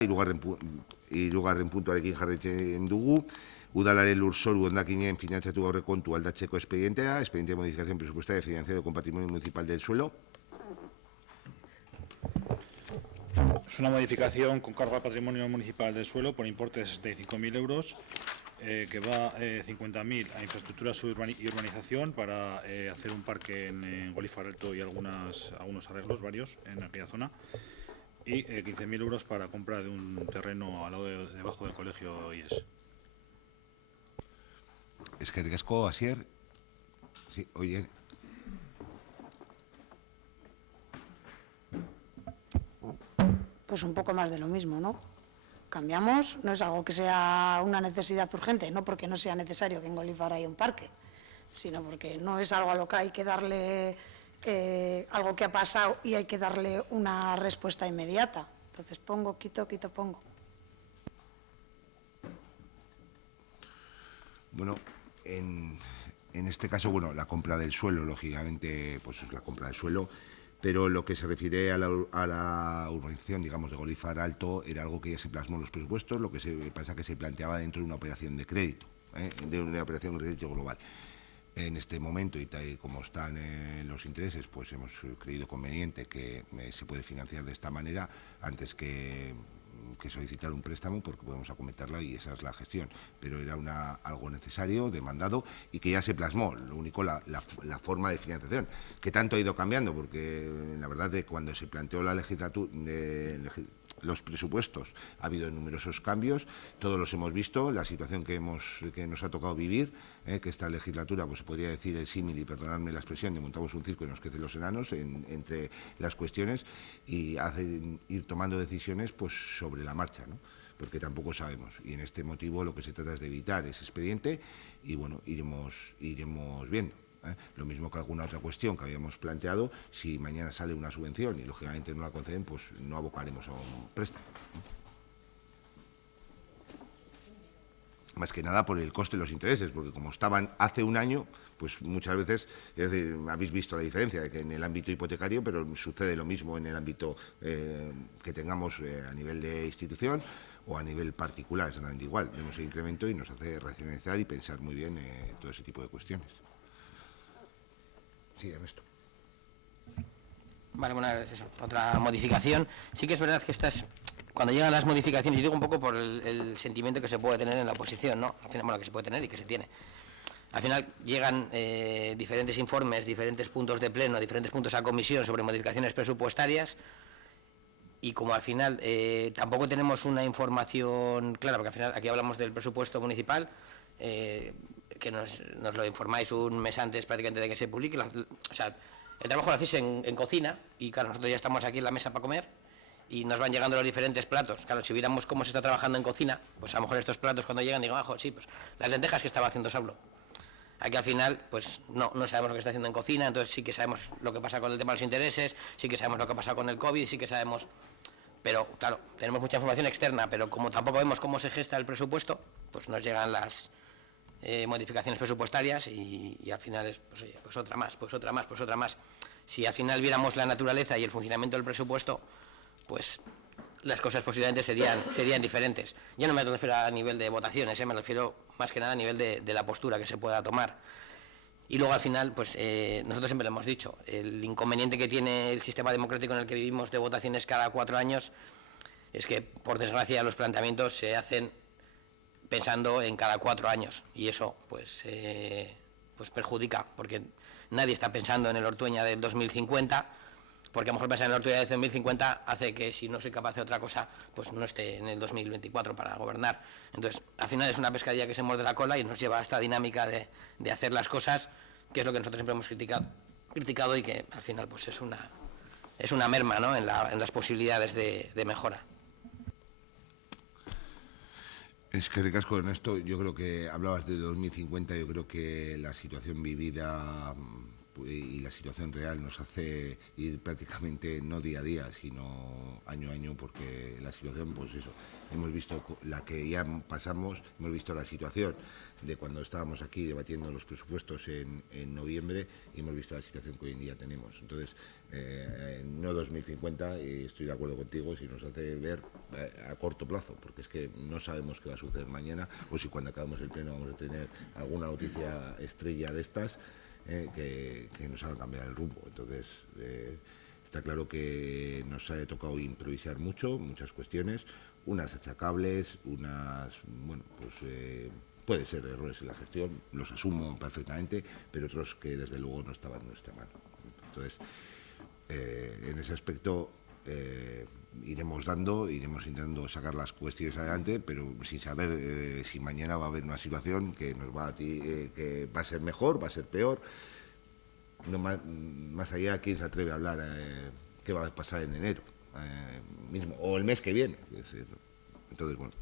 hirugarren puntuarekin jarraitzen dugu. Udalaren lurzoru hondakinen finantzatu aurrekontu aldatzeko expediente de modificación presupuestaria financiado con patrimonio municipal del suelo. Es una modificación con cargo al patrimonio municipal del suelo por importe de 65.000 euros, que va 50.000 a infraestructuras y urbanización para hacer un parque en Golífar Alto y algunos arreglos varios en aquella zona, y 15.000 euros para compra de un terreno al lado debajo del colegio IES. Eskerrik asko, Asier. Sí, oye. Pues un poco más de lo mismo, ¿no? Cambiamos, no es algo que sea una necesidad urgente, no porque no sea necesario que en Golífar haya un parque, sino porque no es algo a lo que hay que darle, algo que ha pasado y hay que darle una respuesta inmediata. Entonces pongo, quito, pongo. Bueno, en este caso, bueno, la compra del suelo, lógicamente, pues es la compra del suelo, pero lo que se refiere a la urbanización, digamos, de Golífar Alto, era algo que ya se plasmó en los presupuestos, lo que pasa que se planteaba dentro de una operación de crédito, de una operación de crédito global. En este momento, y tal como están los intereses, pues hemos creído conveniente que se puede financiar de esta manera antes que solicitar un préstamo, porque podemos acometerla y esa es la gestión, pero era algo necesario, demandado y que ya se plasmó. Lo único, la forma de financiación, que tanto ha ido cambiando, porque la verdad de cuando se planteó la legislatura, los presupuestos, ha habido numerosos cambios, todos los hemos visto, la situación que nos ha tocado vivir, que esta legislatura, pues se podría decir el símil, y perdonadme la expresión, de montamos un circo y nos crecen los enanos entre las cuestiones, y ir tomando decisiones pues sobre la marcha, ¿no? Porque tampoco sabemos, y en este motivo lo que se trata es de evitar ese expediente y bueno, iremos viendo. Lo mismo que alguna otra cuestión que habíamos planteado, si mañana sale una subvención y lógicamente no la conceden, pues no abocaremos a un préstamo. Más que nada por el coste de los intereses, porque como estaban hace un año, pues muchas veces, es decir, habéis visto la diferencia de que en el ámbito hipotecario, pero sucede lo mismo en el ámbito que tengamos a nivel de institución o a nivel particular, exactamente igual. Vemos el incremento y nos hace racionalizar y pensar muy bien todo ese tipo de cuestiones. Sí, Ernesto. Vale, bueno, es eso, otra modificación. Sí que es verdad que cuando llegan las modificaciones, y digo un poco por el sentimiento que se puede tener en la oposición, ¿no? Al final, bueno, que se puede tener y que se tiene. Al final llegan diferentes informes, diferentes puntos de pleno, diferentes puntos a comisión sobre modificaciones presupuestarias, y como al final tampoco tenemos una información clara, porque al final aquí hablamos del presupuesto municipal, que nos lo informáis un mes antes prácticamente de que se publique, o sea, el trabajo lo hacéis en cocina, y claro, nosotros ya estamos aquí en la mesa para comer y nos van llegando los diferentes platos. Claro, si viéramos cómo se está trabajando en cocina, pues a lo mejor estos platos cuando llegan digo, sí, pues las lentejas que estaba haciendo Saulo. Aquí al final, pues no sabemos lo que está haciendo en cocina, entonces sí que sabemos lo que pasa con el tema de los intereses, sí que sabemos lo que ha pasado con el COVID, sí que sabemos, pero claro, tenemos mucha información externa, pero como tampoco vemos cómo se gesta el presupuesto, pues nos llegan las modificaciones presupuestarias y al final es, pues oye, pues otra más, pues otra más, pues otra más. Si al final viéramos la naturaleza y el funcionamiento del presupuesto, pues las cosas posiblemente serían diferentes. Yo no me refiero a nivel de votaciones, me refiero más que nada a nivel de la postura que se pueda tomar. Y luego al final, pues nosotros siempre lo hemos dicho, el inconveniente que tiene el sistema democrático en el que vivimos de votaciones cada 4 años es que, por desgracia, los planteamientos se hacen pensando en cada 4 años, y eso pues perjudica, porque nadie está pensando en el Ortuella del 2050, porque a lo mejor pensar en el Ortuella del 2050 hace que, si no soy capaz de otra cosa, pues no esté en el 2024 para gobernar. Entonces, al final es una pescadilla que se muerde la cola y nos lleva a esta dinámica de hacer las cosas, que es lo que nosotros siempre hemos criticado y que al final pues es una merma, ¿no?, en las posibilidades de mejora. Es que ricasco, Ernesto, yo creo que hablabas de 2050, yo creo que la situación vivida y la situación real nos hace ir prácticamente no día a día, sino año a año, porque la situación, pues eso, hemos visto la que ya pasamos, hemos visto la situación de cuando estábamos aquí debatiendo los presupuestos en noviembre y hemos visto la situación que hoy en día tenemos. Entonces, no 2050, y estoy de acuerdo contigo, si nos hace ver a corto plazo, porque es que no sabemos qué va a suceder mañana o si cuando acabemos el pleno vamos a tener alguna noticia estrella de estas que nos haga cambiar el rumbo. Entonces, está claro que nos ha tocado improvisar muchas cuestiones, unas achacables, unas, bueno, pues puede ser errores en la gestión, los asumo perfectamente, pero otros que desde luego no estaban en nuestra mano. Entonces, en ese aspecto iremos intentando sacar las cuestiones adelante, pero sin saber si mañana va a haber una situación que nos va que va a ser mejor, va a ser peor. No más allá, ¿quién se atreve a hablar qué va a pasar en enero mismo o el mes que viene? Entonces, bueno,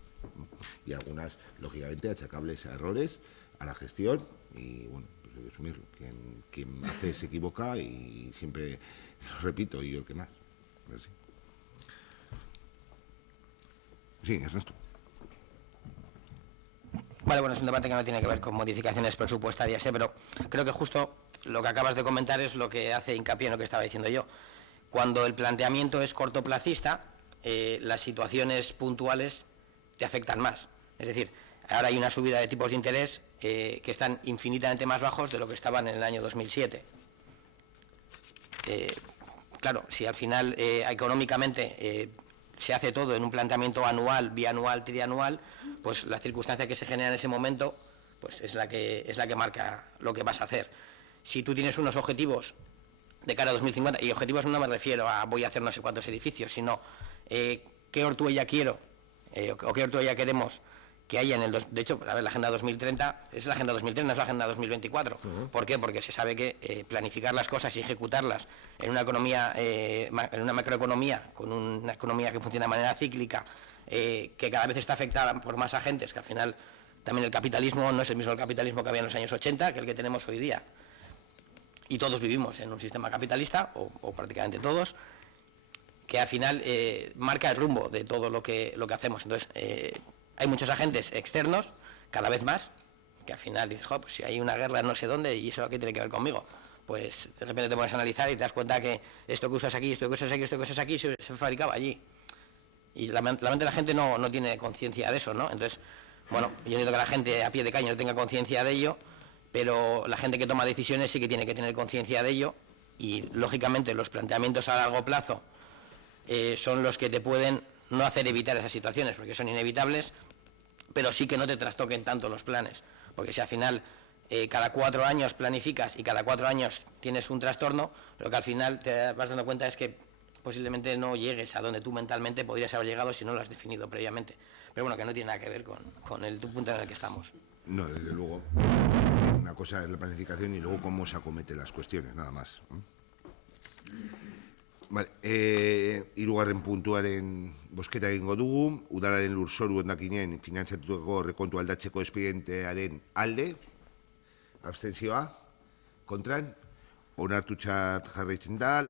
y algunas, lógicamente, achacables a errores, a la gestión, y bueno, pues hay que asumirlo. Quien hace se equivoca y siempre, repito, y yo el que más. Así. Sí, Ernesto. Vale, bueno, es un debate que no tiene que ver con modificaciones presupuestarias, pero creo que justo lo que acabas de comentar es lo que hace hincapié en lo que estaba diciendo yo. Cuando el planteamiento es cortoplacista, las situaciones puntuales te afectan más. Es decir, ahora hay una subida de tipos de interés que están infinitamente más bajos de lo que estaban en el año 2007. Claro, si al final económicamente se hace todo en un planteamiento anual, bianual, trianual, pues la circunstancia que se genera en ese momento pues es la que marca lo que vas a hacer. Si tú tienes unos objetivos de cara a 2050, y objetivos no me refiero a voy a hacer no sé cuántos edificios, sino qué ortuella quiero o qué ortuella queremos que haya en el... De hecho, a ver, la Agenda 2030 es la Agenda 2030, no es la Agenda 2024. ¿Por qué? Porque se sabe que planificar las cosas y ejecutarlas en una economía, en una macroeconomía, con una economía que funciona de manera cíclica, que cada vez está afectada por más agentes, que al final también el capitalismo no es el mismo el capitalismo que había en los años 80 que el que tenemos hoy día. Y todos vivimos en un sistema capitalista, o prácticamente todos, que al final marca el rumbo de todo lo que hacemos. Entonces, hay muchos agentes externos, cada vez más, que al final dices, pues si hay una guerra no sé dónde y eso aquí tiene que ver conmigo. Pues de repente te pones a analizar y te das cuenta que esto que usas aquí, esto que usas aquí, esto que usas aquí, se fabricaba allí. Y la mente de la gente no tiene conciencia de eso, ¿no? Entonces, bueno, yo entiendo que la gente a pie de caña no tenga conciencia de ello, pero la gente que toma decisiones sí que tiene que tener conciencia de ello y, lógicamente, los planteamientos a largo plazo son los que te pueden no hacer evitar esas situaciones, porque son inevitables, pero sí que no te trastoquen tanto los planes, porque si al final cada 4 años planificas y cada 4 años tienes un trastorno, lo que al final te vas dando cuenta es que posiblemente no llegues a donde tú mentalmente podrías haber llegado si no lo has definido previamente. Pero bueno, que no tiene nada que ver con el punto en el que estamos. No, desde luego. Una cosa es la planificación y luego cómo se acometen las cuestiones, nada más. Vale, hirugarren puntuaren bozketa egingo dugu, udalaren lurzoru hondakinen finantzatutako rekontu aldatzeko espedientearen alde, abstentzioa, kontran, onartutzat jarraitzen da.